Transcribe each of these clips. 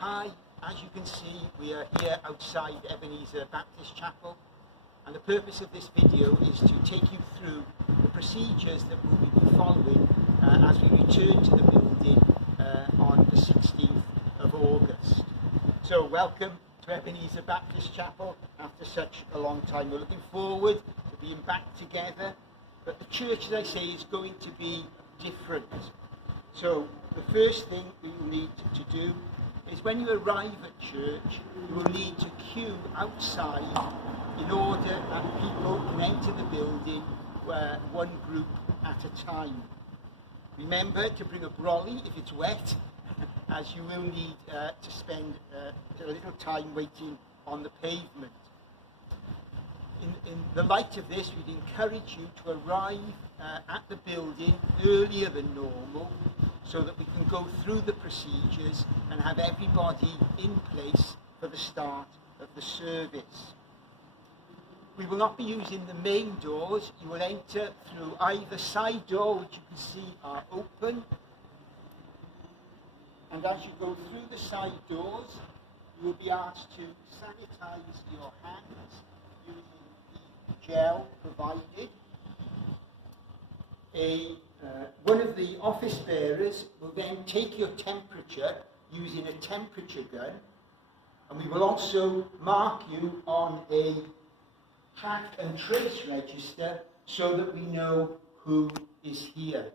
Hi, as you can see, we are here outside Ebenezer Baptist Chapel, and the purpose of this video is to take you through the procedures that we will be following as we return to the building on the 16th of August. So welcome to Ebenezer Baptist Chapel after such a long time. We're looking forward to being back together, but the church, as I say, is going to be different. So the first thing that you'll need to do is when you arrive at church, you will need to queue outside in order that people can enter the building one group at a time. Remember to bring a brolly if it's wet, as you will need to spend a little time waiting on the pavement. In the light of this, we'd encourage you to arrive at the building earlier than normal, so that we can go through the procedures and have everybody in place for the start of the service. We will not be using the main doors. You will enter through either side door, which you can see are open. And as you go through the side doors, you will be asked to sanitize your hands using the gel provided. One of the office bearers will then take your temperature using a temperature gun, and we will also mark you on a track and trace register so that we know who is here.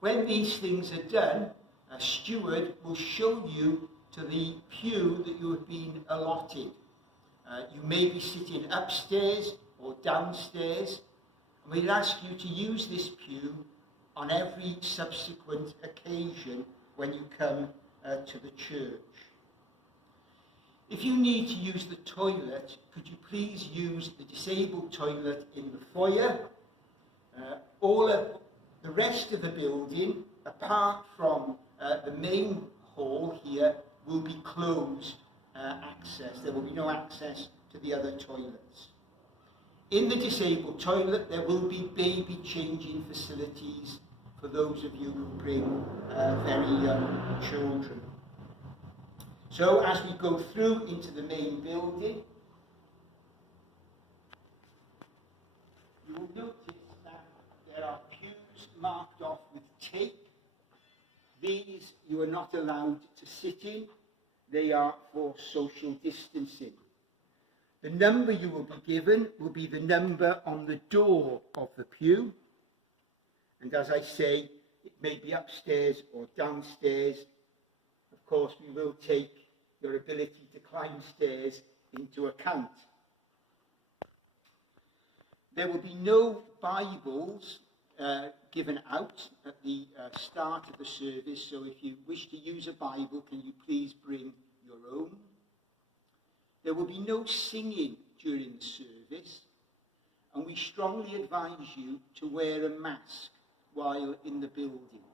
When these things are done, a steward will show you to the pew that you have been allotted. You may be sitting upstairs or downstairs. We'd ask you to use this pew on every subsequent occasion when you come to the church. If you need to use the toilet, could you please use the disabled toilet in the foyer? All of the rest of the building, apart from the main hall here, will be closed access. There will be no access to the other toilets. In the disabled toilet, there will be baby changing facilities for those of you who bring very young children. So as we go through into the main building, you will notice that there are pews marked off with tape. These you are not allowed to sit in. They are for social distancing. The number you will be given will be the number on the door of the pew. And as I say, it may be upstairs or downstairs. Of course, we will take your ability to climb stairs into account. There will be no Bibles given out at the start of the service. So if you wish to use a Bible, can you please bring your own? There will be no singing during the service, and we strongly advise you to wear a mask while in the building.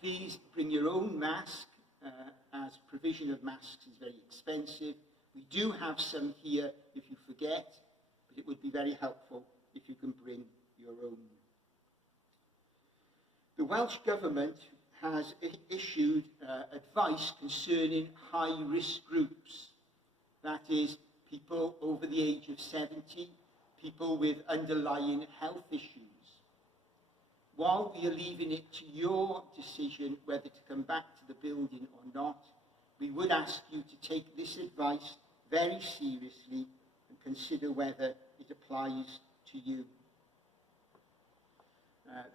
Please bring your own mask, as provision of masks is very expensive. We do have some here if you forget, but it would be very helpful if you can bring your own. The Welsh Government has issued advice concerning high-risk groups. That is, people over the age of 70, people with underlying health issues. While we are leaving it to your decision whether to come back to the building or not, we would ask you to take this advice very seriously and consider whether it applies to you.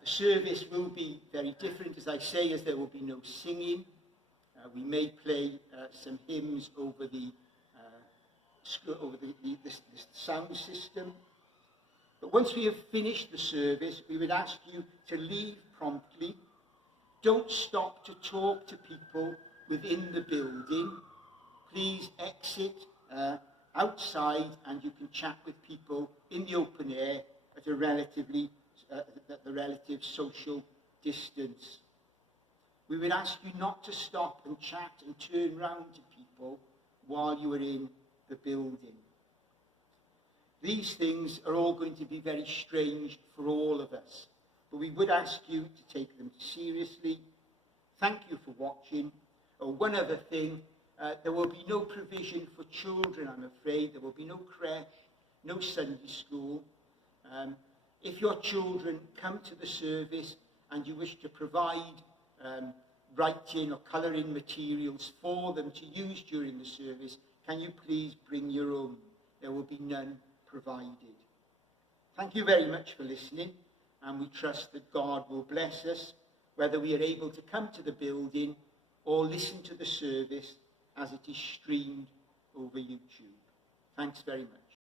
The service will be very different, as I say, as there will be no singing. We may play some hymns over the sound system. But once we have finished the service, we would ask you to leave promptly. Don't stop to talk to people within the building. Please exit outside, and you can chat with people in the open air at a relative social distance. We would ask you not to stop and chat and turn round to people while you are in the building. These things are all going to be very strange for all of us, but we would ask you to take them seriously. Thank you for watching, Oh, one other thing, there will be no provision for children, I'm afraid. There will be no creche, no Sunday school. If your children come to the service and you wish to provide writing or colouring materials for them to use during the service, can you please bring your own? There will be none provided. Thank you very much for listening, and we trust that God will bless us, whether we are able to come to the building or listen to the service as it is streamed over YouTube. Thanks very much.